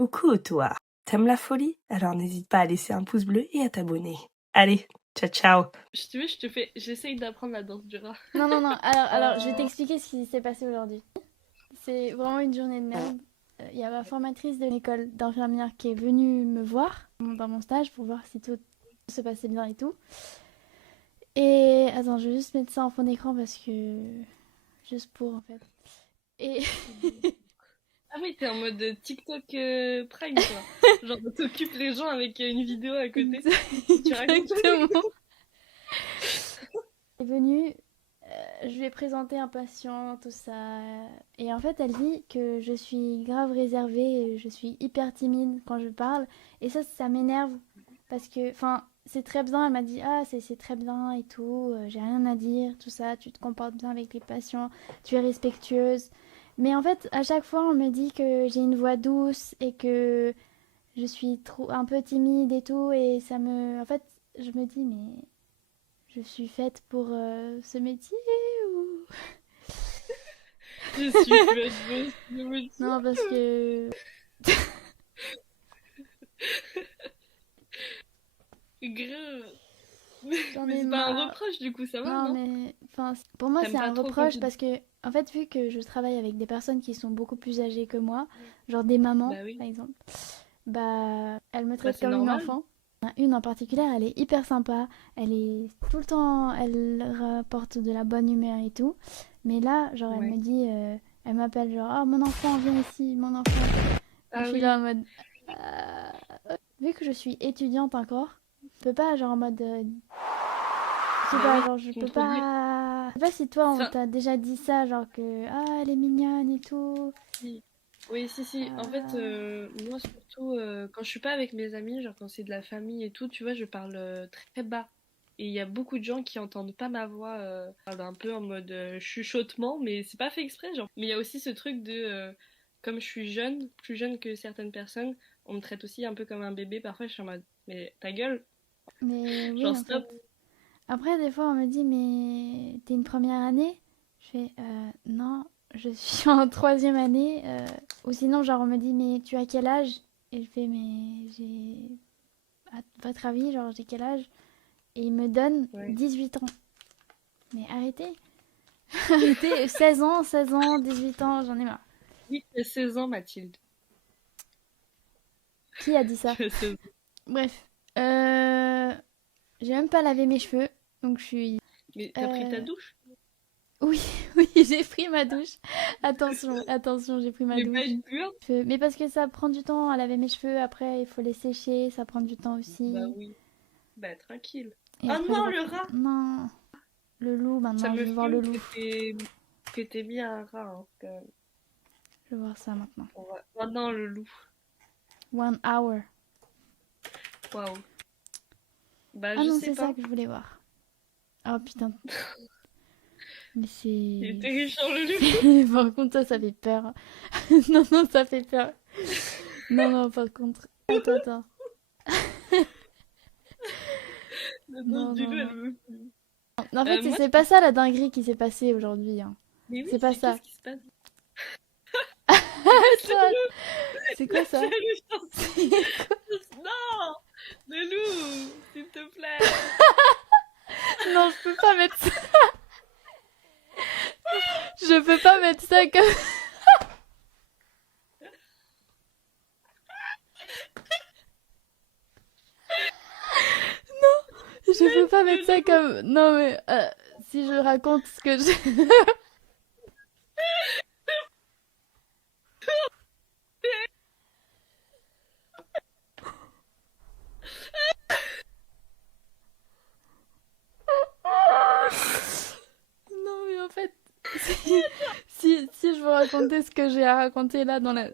Coucou toi! T'aimes la folie? Alors n'hésite pas à laisser un pouce bleu et à t'abonner. Allez, ciao ciao! Si tu veux, j'essaye d'apprendre la danse du rat. Non, non, non. Alors, je vais t'expliquer ce qui s'est passé aujourd'hui. C'est vraiment une journée de merde. Il y a ma formatrice de l'école d'infirmière qui est venue me voir dans mon stage pour voir si tout se passait bien et tout. Et attends, je vais juste mettre ça en fond d'écran parce que... Juste pour, en fait. Et... Ah oui, t'es en mode TikTok Prime, quoi. Genre, t'occupes les gens avec une vidéo à côté. Tu racontes. Exactement. Elle est venue, je lui ai présenté un patient, tout ça. Et en fait, elle dit que je suis grave réservée, je suis hyper timide quand je parle. Et ça m'énerve. Parce que, enfin, c'est très bien. Elle m'a dit, ah, c'est très bien et tout. J'ai rien à dire, tout ça. Tu te comportes bien avec les patients. Tu es respectueuse. Mais en fait, à chaque fois, on me dit que j'ai une voix douce et que je suis un peu timide et tout. Et ça me... En fait, je me dis, mais je suis faite pour ce métier ou... Je suis faite pour ce métier. Non, parce que... Grave. J'en Mais ai c'est pas un marre. reproche, du coup, ça va, Non, non? mais... Enfin, pour moi, T'aimes c'est pas un trop reproche quand parce que, en fait, vu que je travaille avec des personnes qui sont beaucoup plus âgées que moi, genre des mamans, Bah oui. par exemple, bah, elles me Bah traitent c'est comme une normal. enfant. Une en particulier, elle est hyper sympa. Elle est tout le temps, elle rapporte de la bonne humeur et tout. Mais là, genre, elle Ouais. me dit, elle m'appelle genre, oh mon enfant, viens ici, mon enfant. Et Ah je suis oui. là en mode, vu que je suis étudiante encore, je peux pas genre en mode, je sais Bah pas, oui, genre je peux contredire. pas. Je sais pas si toi on Enfin, t'a déjà dit ça, genre que ah elle est mignonne et tout. si. Oui, si, si. En fait, moi, surtout, quand je suis pas avec mes amis, genre quand c'est de la famille et tout, tu vois, je parle très bas. Et il y a beaucoup de gens qui entendent pas ma voix, je parle un peu en mode chuchotement, mais c'est pas fait exprès, genre. Mais il y a aussi ce truc de, comme je suis jeune, plus jeune que certaines personnes, on me traite aussi un peu comme un bébé. Parfois, je suis en mode, mais ta gueule, Mais oui genre en fait. stop. Après des fois on me dit mais t'es une première année? Je fais non, je suis en troisième année. Ou sinon genre on me dit mais tu as quel âge? Et je fais mais j'ai à votre avis genre j'ai quel âge? Et il me donne Ouais. 18 ans. Mais arrêtez. Arrêtez, 16 ans, 18 ans, j'en ai marre. Oui, tu as 16 ans, Mathilde. Qui a dit ça? Tu as 16 ans. Bref. J'ai même pas lavé mes cheveux, donc je suis... Mais t'as pris ta euh, douche? Oui, oui, j'ai pris ma douche. Attention, attention, j'ai pris ma Mais pas douche. une puante? Mais parce que ça prend du temps à laver mes cheveux, après il faut les sécher, ça prend du temps Bah aussi. oui. Bah tranquille. Et Oh après je non, le reprends. rat! Non, le loup Ça maintenant, je me vais voir le fume loup. que t'aies mis un rat, hein, quand même. Je vais voir ça maintenant. Oh non, le loup. 1 hour. Waouh. Bah Ah je non, sais c'est ça pas. que je voulais voir. Oh putain. Mais Il est c'est... terrifiant, le loup. Par contre, ça fait peur. Non, non, ça fait peur. Non, non, par contre. Attends, attends. La danse Non, du non, loup, elle non. me fume. En fait, Moi, c'est pas ça la dinguerie qui s'est passée aujourd'hui, hein. mais oui, C'est pas c'est ça. qu'est-ce qui se passe? Toi, c'est quoi ça? C'est le C'est quoi? Non! Le loup! S'il te plaît! Non, je peux pas mettre ça. Je peux pas mettre ça comme... Je peux pas mettre ça comme... Non, mais... si je raconte ce que je... Non, mais en fait... Si je vous racontais ce que j'ai à raconter là dans la...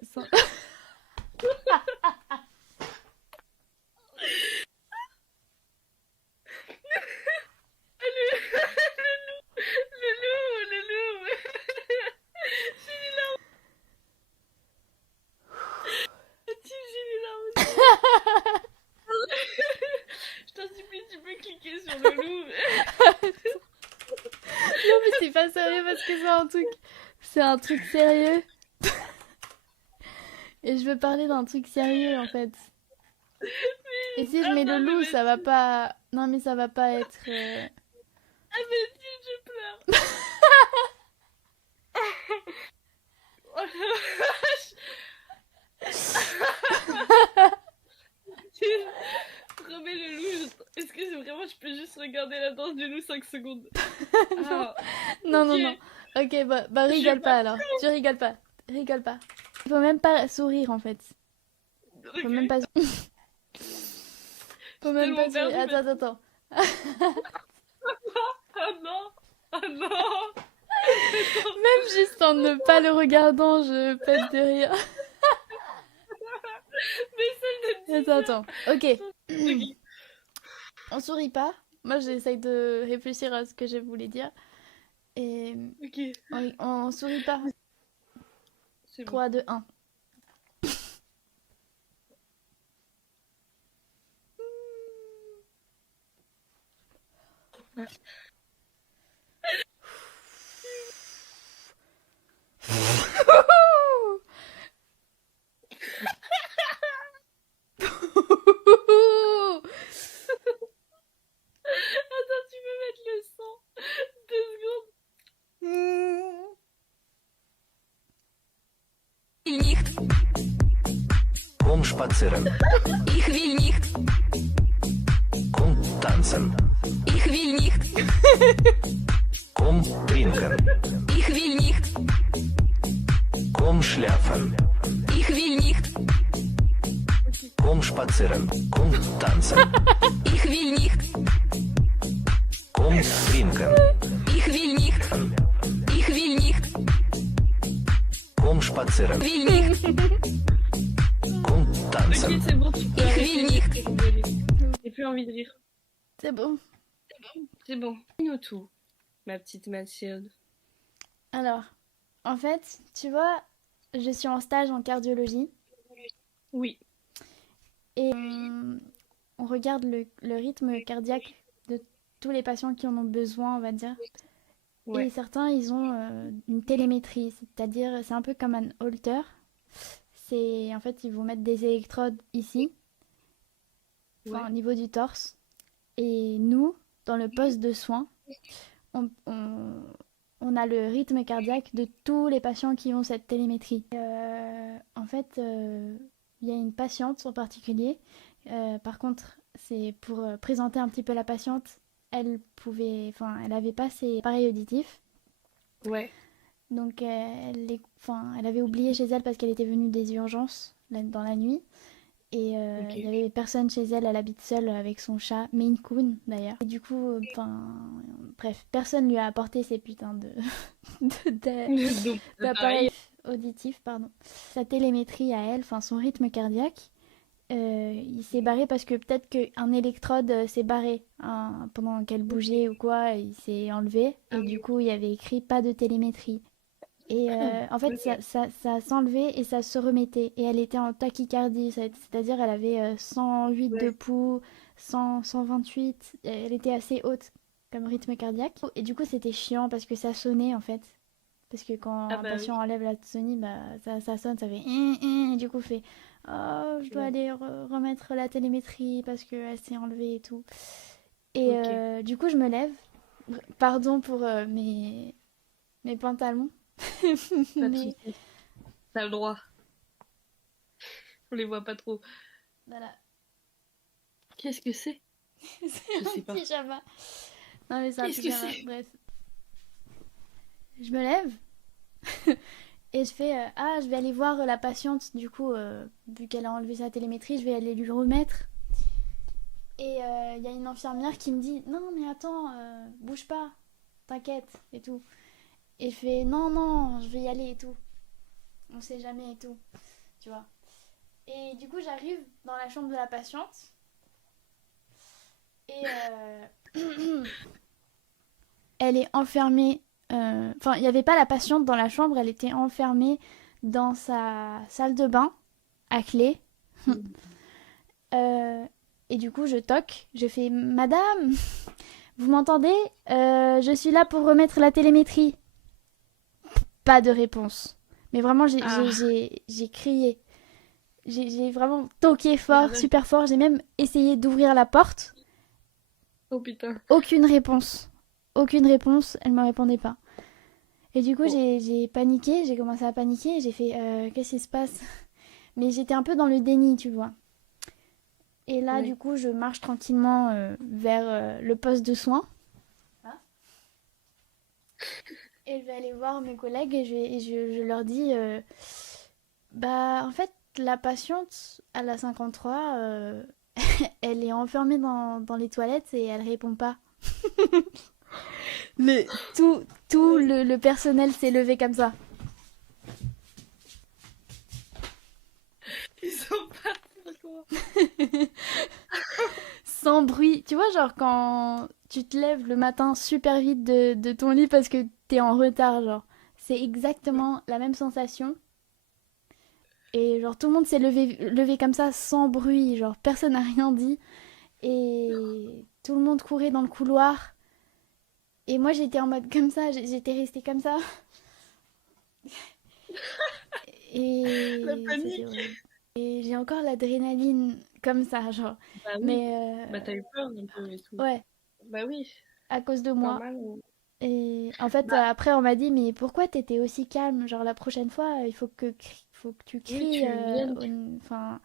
Le loup! J'ai les larmes. Mathilde, j'ai les larmes. Je t'en supplie, tu peux cliquer sur le loup. Non, mais c'est pas sérieux parce que c'est un truc... C'est un truc sérieux. Et je veux parler d'un truc sérieux en fait. Et si je mets le Attends, mais loup, vas-y. ça va pas. Non, mais ça va pas être. Ah, vas-y, je pleure. Oh la vache. Remets le loup. Est-ce que vraiment je peux juste regarder la danse du loup 5 secondes? Ah, Non, non, ok. non. Ok, bah Je suis rigole pas pas alors. Tu rigoles pas. Rigole pas. Il faut même pas sourire en fait. Faut Ok. même pas. Faut J'ai même pas tellement sourire. perdu. Attends. Ah non. Ah non. Même juste en ne pas le regardant, je pète de rire. Mais celle de Attends. Ok. Ok. On sourit pas. Moi, j'essaye de réfléchir à ce que je voulais dire. Et Ok. on sourit pas. C'est bon. 3, 2, 1. Attends, tu peux mettre le son. 2 secondes. Nicht. Komm spazieren. Ich will nicht. Komm tanzen. Ich will nicht. Komm trinken. Ich will nicht. Komm schlafen. Ich will nicht. Komm spazieren. Komm tanzen. Ich will nicht. Komm trinken. Ich will nicht. Ich will nicht. Komm spazieren. Will nicht. Komm Ok, tanzen. c'est bon, tu peux Ich arrêter will de nicht. rigoler. J'ai plus envie de rire. C'est bon. C'est bon. Dis-nous tout, ma petite Mathilde. Alors, en fait, tu vois, je suis en stage en cardiologie Oui. et on regarde le rythme cardiaque de tous les patients qui en ont besoin, on va dire. Ouais. Et certains, ils ont une télémétrie, c'est-à-dire, c'est un peu comme un holter. C'est, en fait, ils vont mettre des électrodes ici, enfin, Ouais. au niveau du torse. Et nous, dans le poste de soins, on a le rythme cardiaque de tous les patients qui ont cette télémétrie. En fait, il y a une patiente en particulier. Par contre, c'est pour présenter un petit peu la patiente. Elle avait pas ses appareils auditifs. Ouais. Donc, elle avait oublié chez elle parce qu'elle était venue des urgences dans la nuit. Et Ok. il y avait personne chez elle, elle habite seule avec son chat, Maine Coon d'ailleurs. Et du coup, bref, personne lui a apporté ces putains Donc, d'appareils auditifs, pardon. Sa télémétrie à elle, enfin son rythme cardiaque, il s'est barré parce que peut-être qu'un électrode s'est barré pendant qu'elle bougeait ou quoi, il s'est enlevé. Et du coup, il y avait écrit pas de télémétrie. Et en fait, Ok. ça s'enlevait et ça se remettait. Et elle était en tachycardie, c'est-à-dire elle avait 108 de Ouais. pouls, 100, 128. Elle était assez haute comme rythme cardiaque. Et du coup, c'était chiant parce que ça sonnait en fait. Parce que quand Ah un bah oui. patient enlève la sonie, bah, ça sonne, ça fait et du coup, fait oh, je dois Ouais. aller remettre la télémétrie parce qu'elle s'est enlevée et tout. Et Ok. du coup, je me lève. Pardon pour mes pantalons. Pas de Mais soucis. T'as le droit. On les voit pas trop. voilà. Qu'est-ce que c'est? C'est Je sais pas. un pyjama. Non, mais c'est un Qu'est-ce que pyjama. c'est? Bref. Je me lève et je fais ah, je vais aller voir la patiente. Du coup, vu qu'elle a enlevé sa télémétrie, je vais aller lui remettre. Et il y a une infirmière qui me dit non, mais attends, bouge pas, t'inquiète et tout. Et je fais non, non, je vais y aller et tout. On sait jamais et tout. Tu vois. Et du coup, j'arrive dans la chambre de la patiente. Et elle est enfermée. Enfin, il n'y avait pas la patiente dans la chambre, elle était enfermée dans sa salle de bain, à clé. Et du coup, je toque, je fais Madame, vous m'entendez? Je suis là pour remettre la télémétrie. Pas de réponse. Mais vraiment, Ah. j'ai crié. J'ai vraiment toqué fort, Ouais. super fort. J'ai même essayé d'ouvrir la porte. Oh putain. Aucune réponse. Aucune réponse, elle me répondait pas. Et du coup, Oh. j'ai paniqué, j'ai commencé à paniquer. J'ai fait, qu'est-ce qui se passe? Mais j'étais un peu dans le déni, tu vois. Et là, Ouais. du coup, je marche tranquillement vers le poste de soins. Et je vais aller voir mes collègues et je leur dis, bah, en fait, la patiente à la 53, elle est enfermée dans les toilettes et elle répond pas. Mais tout le personnel s'est levé comme ça. Ils sont pas d'accord. Sans bruit. Tu vois, genre quand tu te lèves le matin super vite de ton lit parce que t'es en retard, genre. C'est exactement la même sensation. Et genre tout le monde s'est levé comme ça sans bruit. Genre personne n'a rien dit. Et tout le monde courait dans le couloir. Et moi j'étais en mode comme ça. J'étais restée comme ça. Et La c'était panique. horrible. Et j'ai encore l'adrénaline comme ça, genre. Bah oui. Mais Bah t'as eu peur un peu et tout. ouais, Bah oui, à cause de moi. normal. Et en fait, Bah après, on m'a dit, mais pourquoi t'étais aussi calme? Genre, la prochaine fois, faut que tu oui, cries tu viennes. enfin,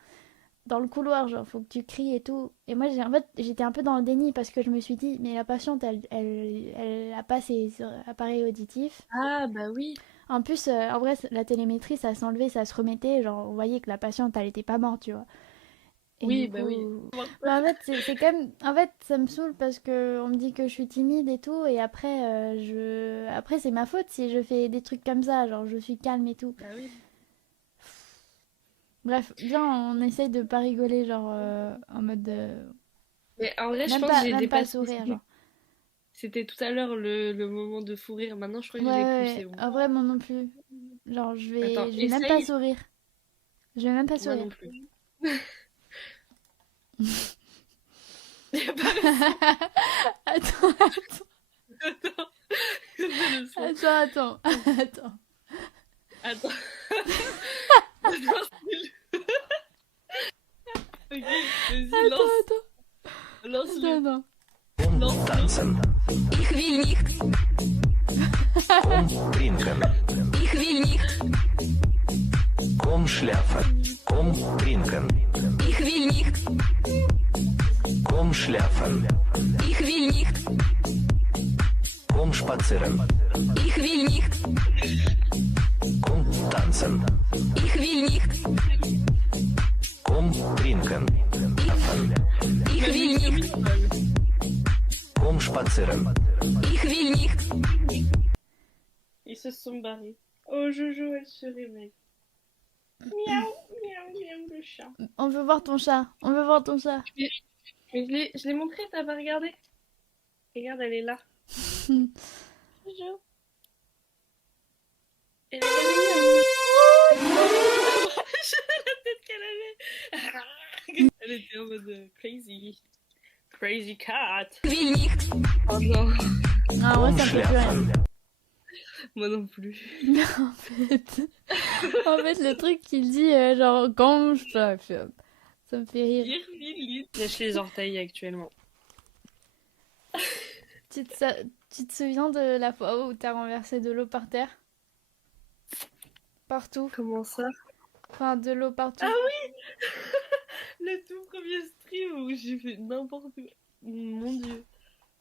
dans le couloir, genre, faut que tu cries et tout. Et moi, en fait, j'étais un peu dans le déni parce que je me suis dit, mais la patiente, elle a pas ses appareils auditifs. Ah bah oui. En plus, en vrai, la télémétrie, ça s'enlevait, ça se remettait. Genre, on voyait que la patiente, elle était pas morte, tu vois. Et Oui, du bah oui. coup, bah, en fait, c'est quand même. En fait, ça me saoule parce que on me dit que je suis timide et tout, et après, après c'est ma faute si je fais des trucs comme ça, genre je suis calme et tout. Bah oui. Bref, bien, on essaye de pas rigoler, genre en mode. Mais en vrai, je pense que j'ai Même pas dépassé. sourire, genre. C'était tout à l'heure le moment de fou rire. Maintenant, je crois Ouais, que je l'ai plus, ouais, c'est bon. en vrai, moi non plus. Genre, Attends, je vais même pas essaye. sourire. Je vais même pas Moi sourire. non plus. Y a pas raison. Attends, Attends. Fais le son. attends. Attends. Attends, ok, vas-y, lance. Attends. Lance-le. Komm Lance-le. tanzen. Ich will nicht, Komm trinken. ich will nicht, Komm schlafen. Komm trinken. ich will nicht, Komm schlafen. ich will nicht, Komm spazieren. ich will nicht, Komm tanzen. ich will nicht, Komm trinken. Schlafen. ich will nicht, Komm spazieren. ich will nicht. Ils se sont barrés. Oh, Jojo, elle se réveille. Miaou, miaou, miaou, le chat. On veut voir ton chat. On veut voir ton chat. Mais je l'ai montré, t'as pas regardé? Regarde, elle est là. Jojo. Elle est réveillée. La tête qu'elle avait. Elle était en mode crazy. Crazy cat. Ich will nicht, Oh non, Ah, moi, Komm ça me fait plus rien. schlafen. moi non plus. Mais en fait, le truc qu'il dit, genre, quand je ça me fait rire. Irvine lèche les orteils actuellement. Tu te souviens de la fois où t'as renversé de l'eau par terre? Partout. Comment ça? Enfin, de l'eau partout. Ah oui. Le tout premier stream où j'ai fait n'importe quoi. Mon dieu.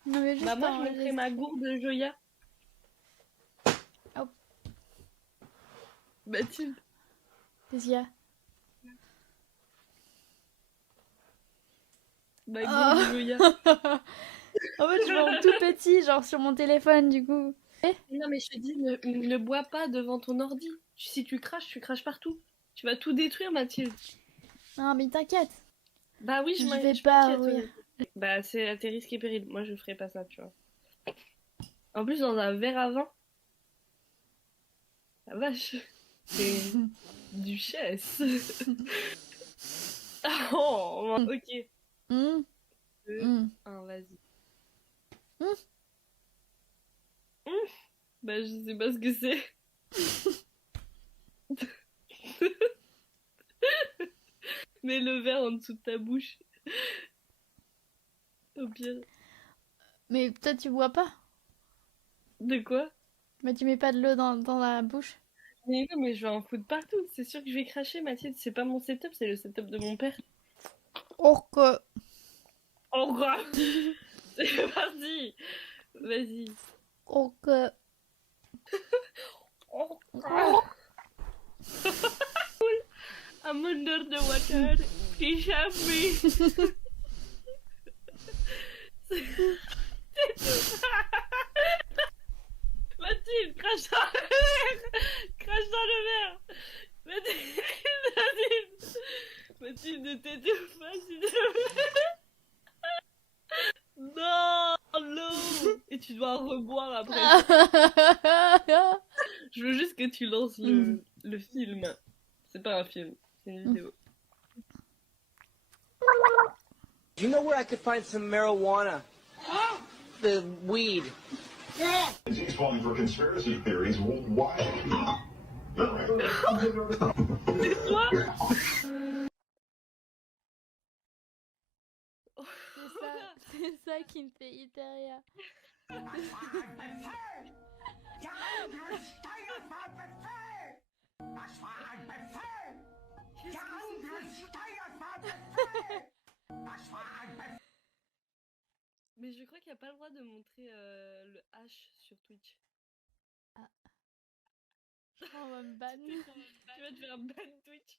Non, mais juste Bah moi je en- mettrais ma gourde de Joya. Hop. Mathilde. Qu'est-ce qu'il y a? Ma Oh. gourde de Joya. En fait, je vois en tout petit, genre sur mon téléphone, du coup. Non mais je te dis, ne bois pas devant ton ordi. Si tu craches partout. Tu vas tout détruire Mathilde. Non, mais t'inquiète. Bah oui, Je m'en- vais je pas m'inquiète, rire. ouais. Bah c'est à tes risques et périls. Moi je ferais pas ça, tu vois. En plus dans un verre à vin. La vache. C'est duchesse. Oh, ok. Hum, 2, hum. 1, vas-y. Hum. Bah je sais pas ce que c'est. Mets le verre en dessous de ta bouche. Au pire. Mais toi, tu bois pas? De quoi? Mais tu mets pas de l'eau dans la bouche? Mais non, mais je vais en foutre partout. C'est sûr que je vais cracher, Mathilde. C'est pas mon setup, c'est le setup de mon père. Oh que... Oh, quoi. C'est parti. Vas-y. Oh que... Oh, I'm under the water. Fish have me. Mathilde, crache dans le verre. Crache dans le verre. Mathilde, Mathilde. Mathilde, ne t'étouffe pas, s'il te plaît. Non, l'eau. Et tu dois en reboire après. Je veux juste que tu lances le film. C'est pas un film, c'est une vidéo. Do you know where I could find some marijuana? The weed. He's falling for conspiracy theories worldwide. C'est toi? C'est ça qui me fait hyper rire. Mais je crois qu'il n'y a pas le droit de montrer le H sur Twitch. On va me ban. Tu vas te faire ban Twitch.